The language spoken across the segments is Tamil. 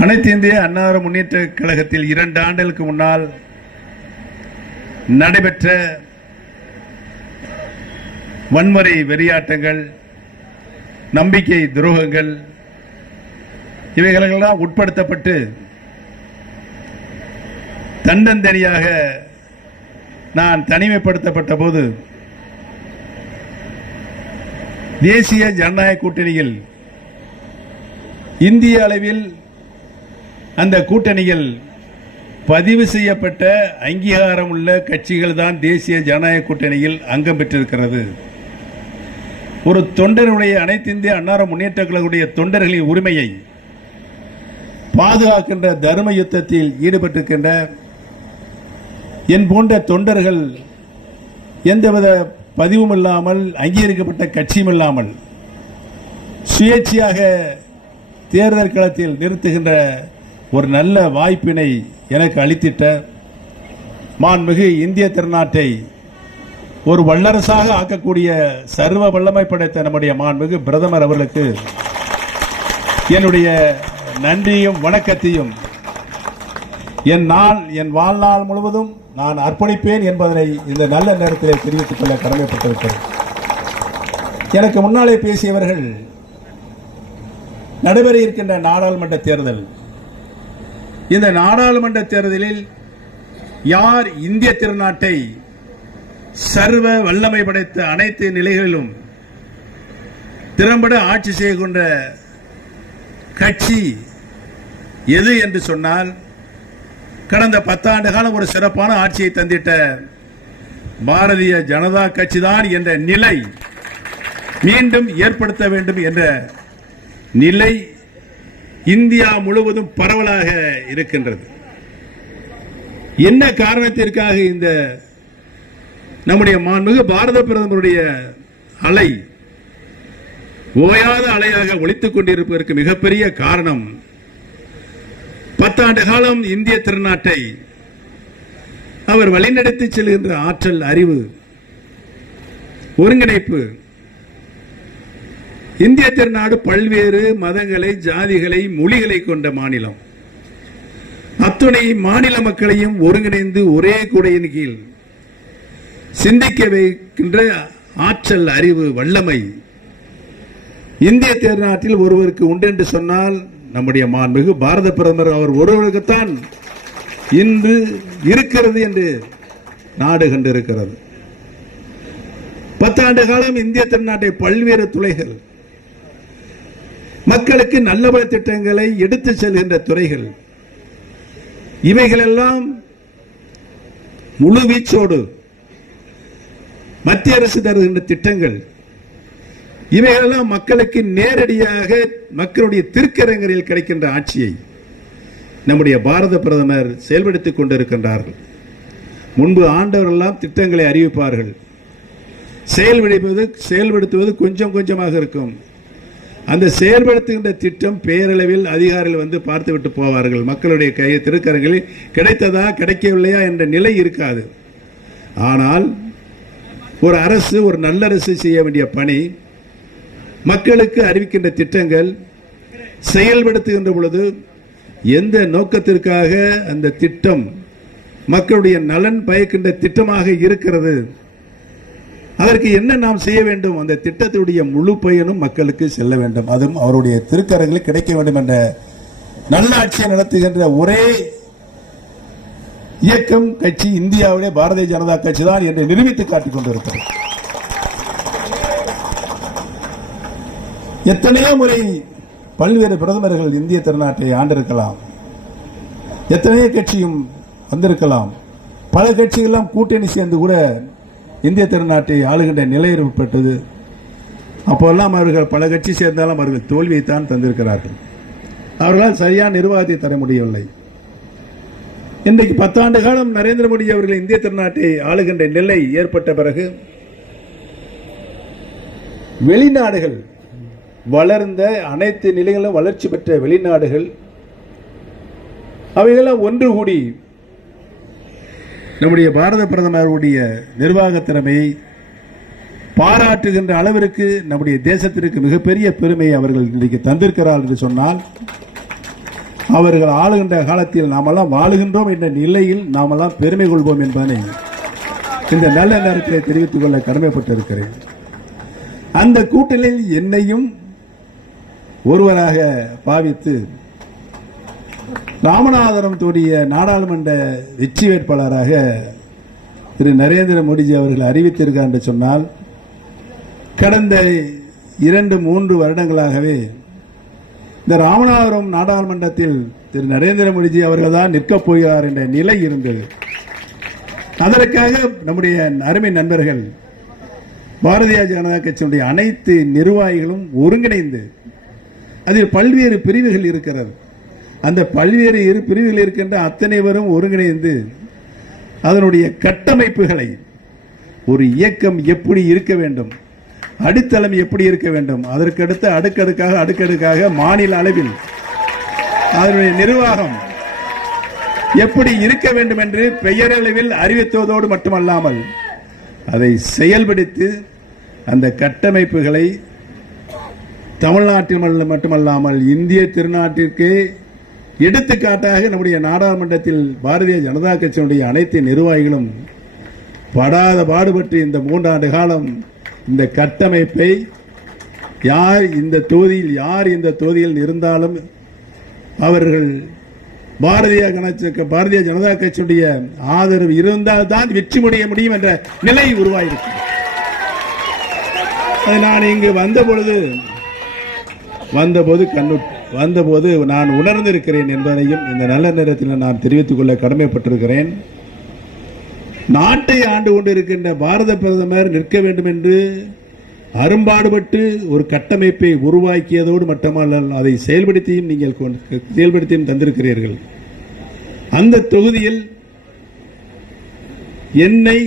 அனைத்து இந்திய அன்னார முன்னேற்ற கழகத்தில் இரண்டு ஆண்டுகளுக்கு முன்னால் நடைபெற்ற வன்முறை வெறியாட்டங்கள் நம்பிக்கை துரோகங்கள் இவைகளெல்லாம் உட்படுத்தப்பட்டு தன்னந்தனியாக நான் தனிமைப்படுத்தப்பட்ட போது தேசிய ஜனநாயக கூட்டணியில் இந்திய அளவில் அந்த கூட்டணியில் பதிவு செய்யப்பட்ட அங்கீகாரம் உள்ள கட்சிகள் தான் தேசிய ஜனநாயக கூட்டணியில் அங்கம் பெற்றிருக்கிறது. ஒரு தொண்டருடைய அனைத்து இந்திய அன்னார முன்னேற்ற கழகத்துடைய தொண்டர்களின் உரிமையை பாதுகாக்கின்ற தர்ம யுத்தத்தில் ஈடுபட்டிருக்கின்ற என் போன்ற தொண்டர்கள் எந்தவித பதிவும் இல்லாமல் அங்கீகரிக்கப்பட்ட கட்சியும் இல்லாமல் சுயேட்சையாக தேர்தல் களத்தில் நிறுத்துகின்ற ஒரு நல்ல வாய்ப்பினை எனக்கு அளித்திட்ட மாண்புமிகு இந்திய திருநாட்டை ஒரு வல்லரசாக ஆக்கக்கூடிய சர்வ வல்லமை படைத்த நம்முடைய மாண்புமிகு பிரதமர் அவர்களுக்கு என்னுடைய நன்றியும் வணக்கத்தையும். என் நாள் என் வாழ்நாள் முழுவதும் நான் அர்ப்பணிப்பேன் என்பதனை இந்த நல்ல நேரத்தில் தெரிவித்துக் கொள்ள கடமைப்பட்டிருக்கிறேன். எனக்கு முன்னாலே பேசியவர்கள் நடைபெற இருக்கின்ற நாடாளுமன்ற தேர்தல் இந்த நாடாளுமன்ற தேர்தலில் யார் இந்திய திருநாட்டை சர்வ வல்லமை படைத்த அனைத்து நிலைகளிலும் திறம்பட ஆட்சி செய்கின்ற கட்சி எது என்று சொன்னால் கடந்த பத்தாண்டு காலம் ஒரு சிறப்பான ஆட்சியை தந்திட்ட பாரதிய ஜனதா கட்சிதான் என்ற நிலை மீண்டும் ஏற்படுத்த வேண்டும் என்ற நிலை இந்தியா முழுவதும் பரவலாக இருக்கின்றது. என்ன காரணத்திற்காக இந்த நம்முடைய மாண்புமிகு பாரத பிரதமருடைய அலை ஓயாத அலையாக ஒழித்துக் கொண்டிருப்பதற்கு மிகப்பெரிய காரணம் பத்தாண்டு காலம் இந்திய திருநாட்டை அவர் வழிநடத்தி செல்கின்ற ஆற்றல் அறிவு ஒருங்கிணைப்பு இந்திய திருநாடு பல்வேறு மதங்களை ஜாதிகளை மொழிகளை கொண்ட மாநிலம். அத்துணை மாநில மக்களையும் ஒருங்கிணைந்து ஒரே குடையின் கீழ் சிந்திக்க வைக்கின்ற ஆற்றல் அறிவு வல்லமை இந்திய திருநாட்டில் ஒருவருக்கு உண்டு என்று சொன்னால் நம்முடைய மாண்புமிகு பாரத பிரதமர் அவர் ஒருவருக்குத்தான் இன்று இருக்கிறது என்று நாடு கண்டிருக்கிறது. பத்தாண்டு காலம் இந்திய திருநாட்டை பல்வேறு துளைகள் மக்களுக்கு நல்ல பல திட்டங்களை எடுத்து செல்கின்ற துறைகள். இவைகளெல்லாம் முழு வீச்சோடு மத்திய அரசு தருகின்ற திட்டங்கள். இவைகளெல்லாம் மக்களுக்கு நேரடியாக மக்களுடைய திருக்கரங்களில் கிடைக்கின்ற ஆட்சியை நம்முடைய பாரத பிரதமர் செயல்படுத்திக் கொண்டிருக்கின்றார்கள். முன்பு ஆண்டவரெல்லாம் திட்டங்களை அறிவிப்பார்கள். செயல்படுவது செயல்படுத்துவது கொஞ்சம் கொஞ்சமாக இருக்கும். அந்த செயல்படுத்துகின்ற திட்டம் பேரளவில் அதிகாரிகள் வந்து பார்த்துவிட்டு போவார்கள். மக்களுடைய கை திருக்கரங்களில் கிடைத்ததா கிடைக்கவில்லையா என்ற நிலை இருக்காது. ஆனால் ஒரு அரசு ஒரு நல்ல அரசு செய்ய வேண்டிய பணி மக்களுக்கு அறிவிக்கின்ற திட்டங்கள் செயல்படுத்துகின்ற பொழுது எந்த நோக்கத்திற்காக அந்த திட்டம் மக்களுடைய நலன் பயக்கின்ற திட்டமாக இருக்கிறது? அதற்கு என்ன நாம் செய்ய வேண்டும்? அந்த திட்டத்தினுடைய முழு பயனும் மக்களுக்கு செல்ல வேண்டும். அதுவும் அவருடைய திருக்கரங்களில் கிடைக்க வேண்டும் என்ற நல்லாட்சியை நடத்துகின்ற ஒரே இயக்கம் கட்சி இந்தியாவிலே பாரதிய ஜனதா கட்சி தான் என்று நிரூபித்து காட்டிக் கொண்டிருக்கிறது. எத்தனையோ முறை பல்வேறு பிரதமர்கள் இந்திய திருநாட்டை ஆண்டிருக்கலாம். எத்தனையோ கட்சியும் வந்திருக்கலாம். பல கட்சிகள்லாம் கூட்டணி சேர்ந்து கூட இந்திய திருநாட்டை ஆளுகின்ற நிலை ஏற்பட்டது அப்போல்லாம் அவர்கள் பல கட்சி சேர்ந்தாலும் அவர்கள் தோல்வியைத்தான் தந்திருக்கிறார்கள். அவர்களால் சரியான நிர்வாகத்தை தர முடியவில்லை. இன்றைக்கு பத்தாண்டு காலம் நரேந்திர மோடி அவர்கள் இந்திய திருநாட்டை ஆளுகின்ற நிலை ஏற்பட்ட பிறகு வெளிநாடுகள் வளர்ந்த அனைத்து நிலைகளிலும் வளர்ச்சி பெற்ற வெளிநாடுகள் அவைகளெல்லாம் ஒன்று கூடி நம்முடைய பாரத பிரதமருடைய நிர்வாக திறமையை பாராட்டுகின்ற அளவிற்கு நம்முடைய தேசத்திற்கு மிகப்பெரிய பெருமையை அவர்கள் இன்றைக்கு தந்திருக்கிறார்கள் என்று சொன்னால் அவர்கள் ஆளுகின்ற காலத்தில் நாமெல்லாம் வாழுகின்றோம் என்ற நிலையில் நாமெல்லாம் பெருமை கொள்வோம் என்பதனை இந்த நல்ல நேரத்தில் தெரிவித்துக் கொள்ள கடமைப்பட்டிருக்கிறேன். அந்த கூட்டலில் என்னையும் ஒருவராக பாவித்து ராமநாதபுரத்துடைய நாடாளுமன்ற வெற்றி வேட்பாளராக திரு நரேந்திர மோடிஜி அவர்கள் அறிவித்திருக்கார் என்று சொன்னால் கடந்த இரண்டு மூன்று வருடங்களாகவே இந்த ராமநாதபுரம் நாடாளுமன்றத்தில் திரு நரேந்திர மோடிஜி அவர்கள் தான் நிற்கப் போகிறார் என்ற நிலை இருந்தது. அதற்காக நம்முடைய அருமை நண்பர்கள் பாரதிய ஜனதா கட்சியினுடைய அனைத்து நிர்வாகிகளும் ஒருங்கிணைந்து அதில் பல்வேறு பிரிவுகள் இருக்கிறது. அந்த பல்வேறு இரு பிரிவில் இருக்கின்ற அத்தனை பேரும் ஒருங்கிணைந்து அதனுடைய கட்டமைப்புகளை ஒரு இயக்கம் எப்படி இருக்க வேண்டும் அடித்தளம் எப்படி இருக்க வேண்டும் அதற்கடுத்து அடுக்கடுக்காக அடுக்கடுக்காக மாநில அளவில் அதனுடைய நிர்வாகம் எப்படி இருக்க வேண்டும் என்று பெயரளவில் அறிவித்துவதோடு மட்டுமல்லாமல் அதை செயல்படுத்தி அந்த கட்டமைப்புகளை தமிழ்நாட்டில் மட்டுமல்லாமல் இந்திய திருநாட்டிற்கு எடுத்துக்காட்டாக நம்முடைய நாடாளுமன்றத்தில் பாரதிய ஜனதா கட்சியினுடைய அனைத்து நிர்வாகிகளும் படாத பாடுபட்டு இந்த மூன்றாண்டு காலம் இந்த கட்டமைப்பை யார் இந்த தொகுதியில் யார் இந்த தொகுதியில் இருந்தாலும் அவர்கள் பாரதிய கணக்கு பாரதிய ஜனதா கட்சியுடைய ஆதரவு இருந்தால் தான் வெற்றி முடிய முடியும் என்ற நிலை உருவாயிருக்கு. நான் இங்கு வந்த பொழுது வந்தபோது கண்ணு வந்தபோது நான் உணர்ந்திருக்கிறேன் என்பதையும் இந்த நல்ல நேரத்தில் நான் தெரிவித்துக் கொள்ள கடமைப்பட்டிருக்கிறேன். நாட்டை ஆண்டு கொண்டிருக்கின்ற பாரத பிரதமர் நிற்க வேண்டும் என்று அரும்பாடுபட்டு ஒரு கட்டமைப்பை உருவாக்கியதோடு மட்டுமல்ல அதை செயல்படுத்தியும் நீங்கள் செயல்படுத்தியும் தந்திருக்கிறீர்கள். அந்த தொகுதியில் என்னை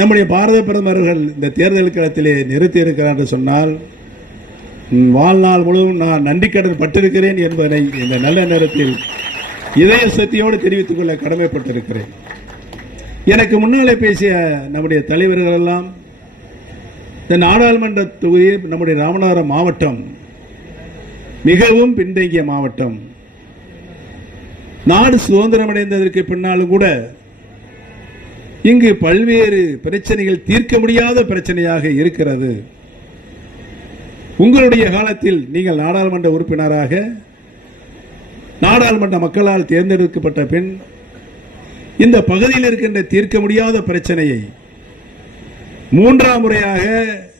நம்முடைய பாரத பிரதமர்கள் இந்த தேர்தல் களத்திலே நிறுத்தி இருக்கிறார் என்று சொன்னால் வாழ்நாள் முழுவதும் நான் நன்றிக்கடன் பட்டிருக்கிறேன் என்பதனை இந்த நல்ல நேரத்தில் இதய சக்தியோடு தெரிவித்துக் கொள்ள கடமைப்பட்டிருக்கிறேன். எனக்கு முன்னாலே பேசிய நம்முடைய தலைவர்கள் எல்லாம் இந்த நாடாளுமன்ற தொகுதி நம்முடைய ராமநாதபுரம் மாவட்டம் மிகவும் பின்தங்கிய மாவட்டம். நாடு சுதந்திரமடைந்ததற்கு பின்னாலும் கூட இங்கு பல்வேறு பிரச்சனைகள் தீர்க்க முடியாத பிரச்சனையாக இருக்கிறது. உங்களுடைய காலத்தில் நீங்கள் நாடாளுமன்ற உறுப்பினராக நாடாளுமன்ற மக்களால் தேர்ந்தெடுக்கப்பட்ட பின் இந்த பகுதியில் இருக்கின்ற தீர்க்க முடியாத பிரச்சனையை மூன்றாம் முறையாக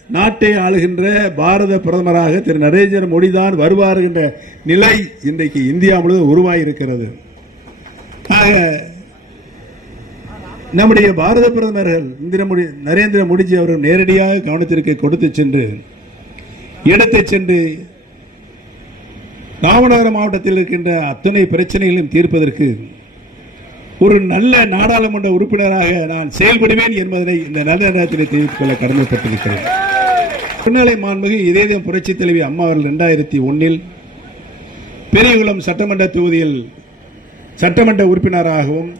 நாட்டை ஆளுகின்ற பாரத பிரதமராக திரு நரேந்திர மோடி தான் வருவார் என்ற நிலை இன்றைக்கு இந்தியா முழுவதும் உருவாகியிருக்கிறது ஆக நம்முடைய பாரத பிரதமர்கள் இந்திர மோடி நரேந்திர மோடிஜி அவர்கள் நேரடியாக கவனத்திற்கு கொடுத்து சென்று இடத்தை சென்று ராமநாதபுரம் மாவட்டத்தில் இருக்கின்ற அத்தனை பிரச்சனைகளையும் தீர்ப்பதற்கு ஒரு நல்ல நாடாளுமன்ற உறுப்பினராக நான் செயல்படுவேன் என்பதனை இந்த நல்ல நேரத்தில் தெரிவித்துக் கொள்ள கடமைப்பட்டிருக்கிறேன். பின்னாலே மாண்புமிகு இதேதம் புரட்சி தலைவி அம்மா அவர்கள் இரண்டாயிரத்தி ஒன்னில் பெரியகுளம் சட்டமன்ற தொகுதியில் சட்டமன்ற உறுப்பினராகவும்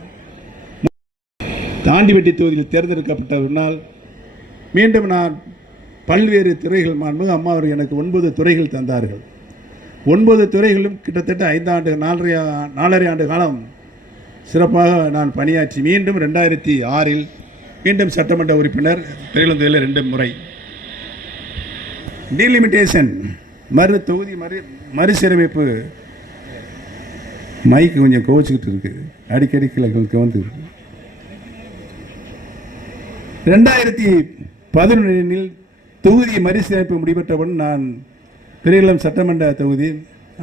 தாண்டிவெட்டி தொகுதியில் தேர்ந்தெடுக்கப்பட்ட பின்னால் மீண்டும் நான் பல்வேறு துறைகள் மாண்புமிகு அம்மா அவர் எனக்கு ஒன்பது துறைகள் தந்தார்கள். ஒன்பது துறைகளும் கிட்டத்தட்ட ஐந்தாண்டு நாலரை நாலரை ஆண்டு காலம் சிறப்பாக நான் பணியாற்றி மீண்டும் ரெண்டாயிரத்தி ஆறில் மீண்டும் சட்டமன்ற உறுப்பினர் பெரியகுளத்தில் ரெண்டு முறை. டீலிமிட்டேஷன் மறு தொகுதி மறு மறுசீரமைப்பு மைக்கு கொஞ்சம் கோவிச்சுக்கிட்டு இருக்குது அடிக்கடி கிழக்கு வந்து ரெண்டாயிரத்தி பதினொன்றில் தொகுதி மறுசீரமைப்பு முடிவெற்றவுடன் நான் பெரியலம் சட்டமன்ற தொகுதி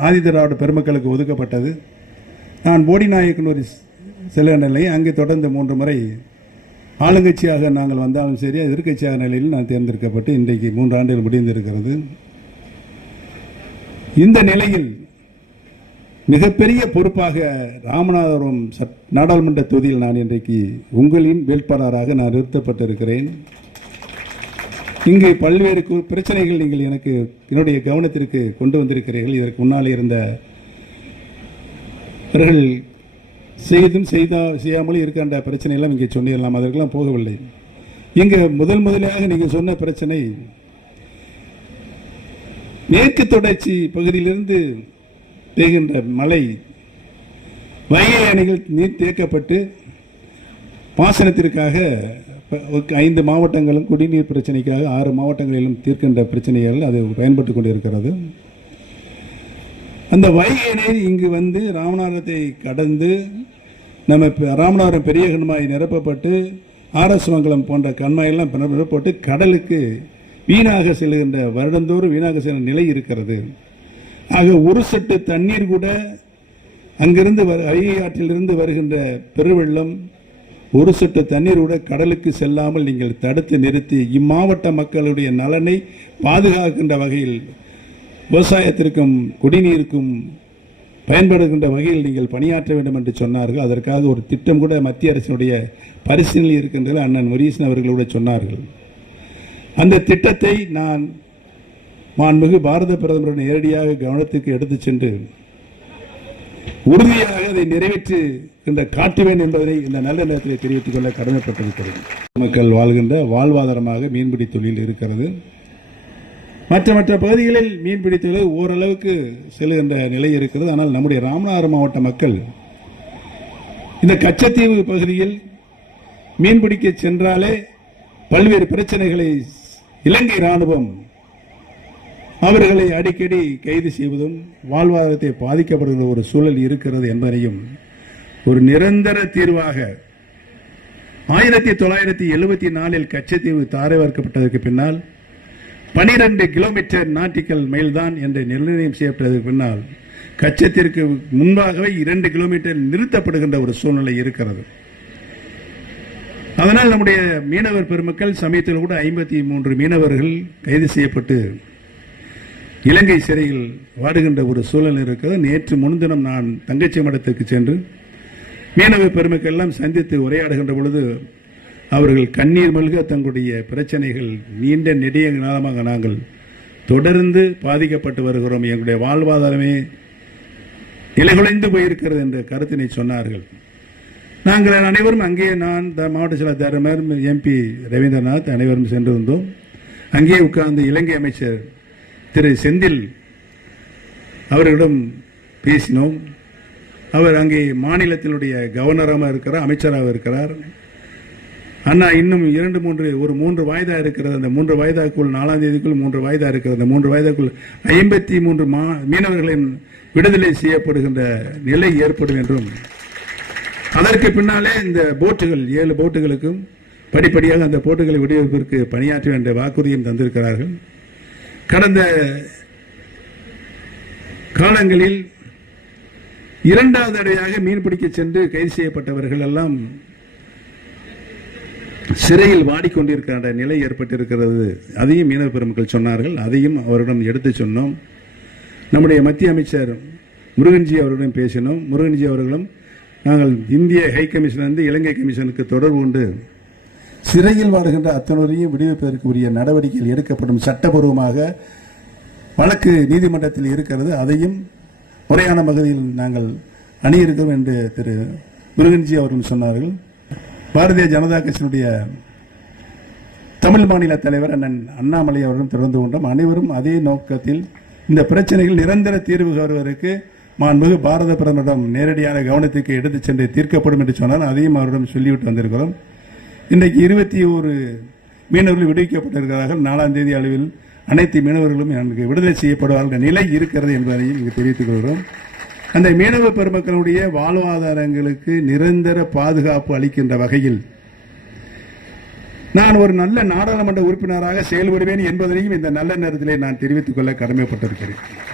ஆதிதிராவிட பெருமக்களுக்கு ஒதுக்கப்பட்டது. நான் போடிநாயக்கனூர் செல்ல நிலை அங்கே தொடர்ந்து மூன்று முறை ஆளுங்கட்சியாக நாங்கள் வந்தாலும் சரி எதிர்கட்சியாக நிலையில் நான் தேர்ந்தெடுக்கப்பட்டு இன்றைக்கு மூன்று ஆண்டுகள் முடிந்திருக்கிறது. இந்த நிலையில் மிகப்பெரிய பொறுப்பாக ராமநாதபுரம் சட் நாடாளுமன்ற தொகுதியில் நான் இன்றைக்கு உங்களின் வேட்பாளராக நான் நிறுத்தப்பட்டிருக்கிறேன். இங்கு பல்வேறு கு- பிரச்சனைகள் நீங்கள் எனக்கு என்னுடைய கவனத்திற்கு கொண்டு வந்திருக்கிறீர்கள். இதற்கு முன்னால் இருந்த இவர்கள் செய்தும் செய்தா செய்யாமலும் இருக்கின்ற பிரச்சனை எல்லாம் இங்கே சொன்னிடலாம் அதற்கெல்லாம் போகவில்லை. இங்கு முதல் முதலாக நீங்கள் சொன்ன பிரச்சனை மேற்கு தொடர்ச்சி பகுதியிலிருந்து பெய்கின்ற மழை வைகை அணைகள் நீர் தேக்கப்பட்டு பாசனத்திற்காக ஐந்து மாவட்டங்களும் குடிநீர் பிரச்சனைக்காக ஆறு மாவட்டங்களிலும் தீர்க்கின்ற பிரச்சனைகள் அது பயன்பட்டு கொண்டிருக்கிறது. அந்த வைகை நீர் இங்கு வந்து ராமநாதத்தை கடந்து நம்ம ராமநாதபுரம் பெரிய கண்மாய் நிரப்பப்பட்டு ஆர்எஸ் மங்கலம் போன்ற கண்மாயெல்லாம் பிற- நிரப்பப்பட்டு கடலுக்கு வீணாக செல்கின்ற வருடந்தோறும் வீணாக செல்கிற நிலை இருக்கிறது. ஆக ஒரு சட்டு தண்ணீர் கூட அங்கிருந்து வ வைகை ஆற்றிலிருந்து வருகின்ற பெருவெள்ளம் ஒரு சொட்டு தண்ணீர் கூட கடலுக்கு செல்லாமல் நீங்கள் தடுத்து நிறுத்தி இம்மாவட்ட மக்களுடைய நலனை பாதுகாக்கின்ற வகையில் விவசாயத்திற்கும் குடிநீருக்கும் பயன்படுகின்ற வகையில் நீங்கள் பணியாற்ற வேண்டும் என்று சொன்னார்கள். அதற்காக ஒரு திட்டம் கூட மத்திய அரசினுடைய பரிசீலனையில் இருக்கின்றது அண்ணன் முரீசன் அவர்களோட சொன்னார்கள். அந்த திட்டத்தை நான் மாண்புமிகு பாரத பிரதமருடன் நேரடியாக கவனத்துக்கு எடுத்து சென்று உறுதியாக அதை நிறைவேற்றுகின்ற காட்டுவேன் என்பதை இந்த நல்ல நேரத்தில் தெரிவித்துக் கொள்ள கடமைப்பட்டிருக்கிறது மக்கள் வாழ்கின்ற வாழ்வாதாரமாக மீன்பிடி தொழில் இருக்கிறது. மற்ற மற்ற பகுதிகளில் மீன்பிடி தொழில் ஓரளவுக்கு செல்கின்ற நிலை இருக்கிறது. ஆனால் நம்முடைய ராமநாதபுரம் மாவட்ட மக்கள் இந்த கச்சத்தீவு பகுதியில் மீன்பிடிக்க சென்றாலே பல்வேறு பிரச்சனைகளை இலங்கை ராணுவம் அவர்களை அடிக்கடி கைது செய்வதும் வாழ்வாதாரத்தை பாதிக்கப்படுகிற ஒரு சூழல் இருக்கிறது என்பதையும் ஒரு நிரந்தர தீர்வாக ஆயிரத்தி தொள்ளாயிரத்தி எழுபத்தி நாலில் கச்சத்தீவு தாரை வார்க்கப்பட்டதற்கு பின்னால் பனிரெண்டு கிலோமீட்டர் நாட்டிக்கல் மைல் தான் என்று நிர்ணயம் செய்யப்பட்டதற்கு பின்னால் கச்சத்திற்கு முன்பாகவே இரண்டு கிலோமீட்டர் நிறுத்தப்படுகின்ற ஒரு சூழ்நிலை இருக்கிறது. அதனால் நம்முடைய மீனவர் பெருமக்கள் சமயத்தில் கூட ஐம்பத்தி மூன்று மீனவர்கள் கைது செய்யப்பட்டு இலங்கை சிறையில் வாடுகின்ற ஒரு சூழல் இருக்கிறது. நேற்று முன்தினம் நான் தங்கச்சி மடத்திற்கு சென்று மீனவ பெருமக்கள் எல்லாம் சந்தித்து உரையாடுகின்ற பொழுது அவர்கள் கண்ணீர் மல்க தங்களுடைய பிரச்சனைகள் நீண்ட நெடிய காலமாக நாங்கள் தொடர்ந்து பாதிக்கப்பட்டு வருகிறோம். எங்களுடைய வாழ்வாதாரமே நிலைகுலைந்து போயிருக்கிறது என்ற கருத்தினை சொன்னார்கள். நாங்கள் அனைவரும் அங்கே நான் த- மாவட்ட செயலர் தர்மர் எம்பி ரவீந்திரநாத் அனைவரும் சென்று வந்தோம் அங்கே உட்கார்ந்து இலங்கை அமைச்சர் திரு செந்தில் அவர்களிடம் பேசினோம். அவர் அங்கே மாநிலத்தினுடைய கவர்னராக இருக்கிறார் அமைச்சராக இருக்கிறார். அண்ணா இன்னும் இரண்டு மூன்று ஒரு மூன்று வாய்தா இருக்கிறது. அந்த மூன்று வாய்தாக்குள் நாலாம் தேதிக்குள் மூன்று வாய்தா இருக்கிறது. அந்த மூன்று வாய்தாக்குள் ஐம்பத்தி மூன்று மா மீனவர்களின் விடுதலை செய்யப்படுகின்ற நிலை ஏற்படும் என்றும் அதற்கு பின்னாலே இந்த போட்டுகள் ஏழு போட்டுகளுக்கும் படிப்படியாக அந்த போட்டுகளை விடுவிப்பதற்கு பணியாற்ற வேண்டிய வாக்குறுதியும் தந்திருக்கிறார்கள். கடந்த காலங்களில் இரண்டாவது தடவையாக மீன்பிடிக்க சென்று கைது செய்யப்பட்டவர்கள் எல்லாம் சிறையில் வாடிக்கொண்டிருக்கிற நிலை ஏற்பட்டிருக்கிறது. அதையும் மீனவ பெருமக்கள் சொன்னார்கள். அதையும் அவரிடம் எடுத்து சொன்னோம். நம்முடைய மத்திய அமைச்சர் முருகன்ஜி அவரிடம் பேசினோம். முருகன்ஜி அவர்களும் நாங்கள் இந்திய ஹை கமிஷனிலிருந்து இலங்கை கமிஷனுக்கு தொடர்பு கொண்டு சிறையில் வாடுகின்ற அத்தனைவரையும் விடுவிப்பதற்கு உரிய நடவடிக்கைகள் எடுக்கப்படும் சட்டபூர்வமாக வழக்கு நீதிமன்றத்தில் இருக்கிறது. அதையும் முறையான பகுதியில் நாங்கள் அணியிருக்கிறோம் என்று திரு முருகன்ஜி அவர்கள் சொன்னார்கள். பாரதிய ஜனதா கட்சியினுடைய தமிழ் மாநில தலைவர் அண்ணன் அண்ணாமலை அவர்களும் தொடர்ந்து கொண்டோம். அனைவரும் அதே நோக்கத்தில் இந்த பிரச்சனைகள் நிரந்தர தீர்வு வருவதற்கு மாண்புமிகு பாரத பிரதமரிடம் நேரடியான கவனத்துக்கு எடுத்துச் சென்று தீர்க்கப்படும் என்று சொன்னால் அதையும் அவரிடம் சொல்லிவிட்டு வந்திருக்கிறோம். இன்றைக்கு இருபத்தி ஒரு மீனவர்கள் விடுவிக்கப்பட்டிருக்கிறார்கள். நாலாம் தேதி அளவில் அனைத்து மீனவர்களும் எனக்கு விடுதலை செய்யப்படுவார்கள். நிலை இருக்கிறது என்பதையும் இங்கு தெரிவித்துக் கொள்கிறோம். அந்த மீனவ பெருமக்களுடைய வாழ்வாதாரங்களுக்கு நிரந்தர பாதுகாப்பு அளிக்கின்ற வகையில் நான் ஒரு நல்ல நாடாளுமன்ற உறுப்பினராக செயல்படுவேன் என்பதனையும் இந்த நல்ல நேரத்திலே நான் தெரிவித்துக் கொள்ள கடமைப்பட்டிருக்கிறேன்.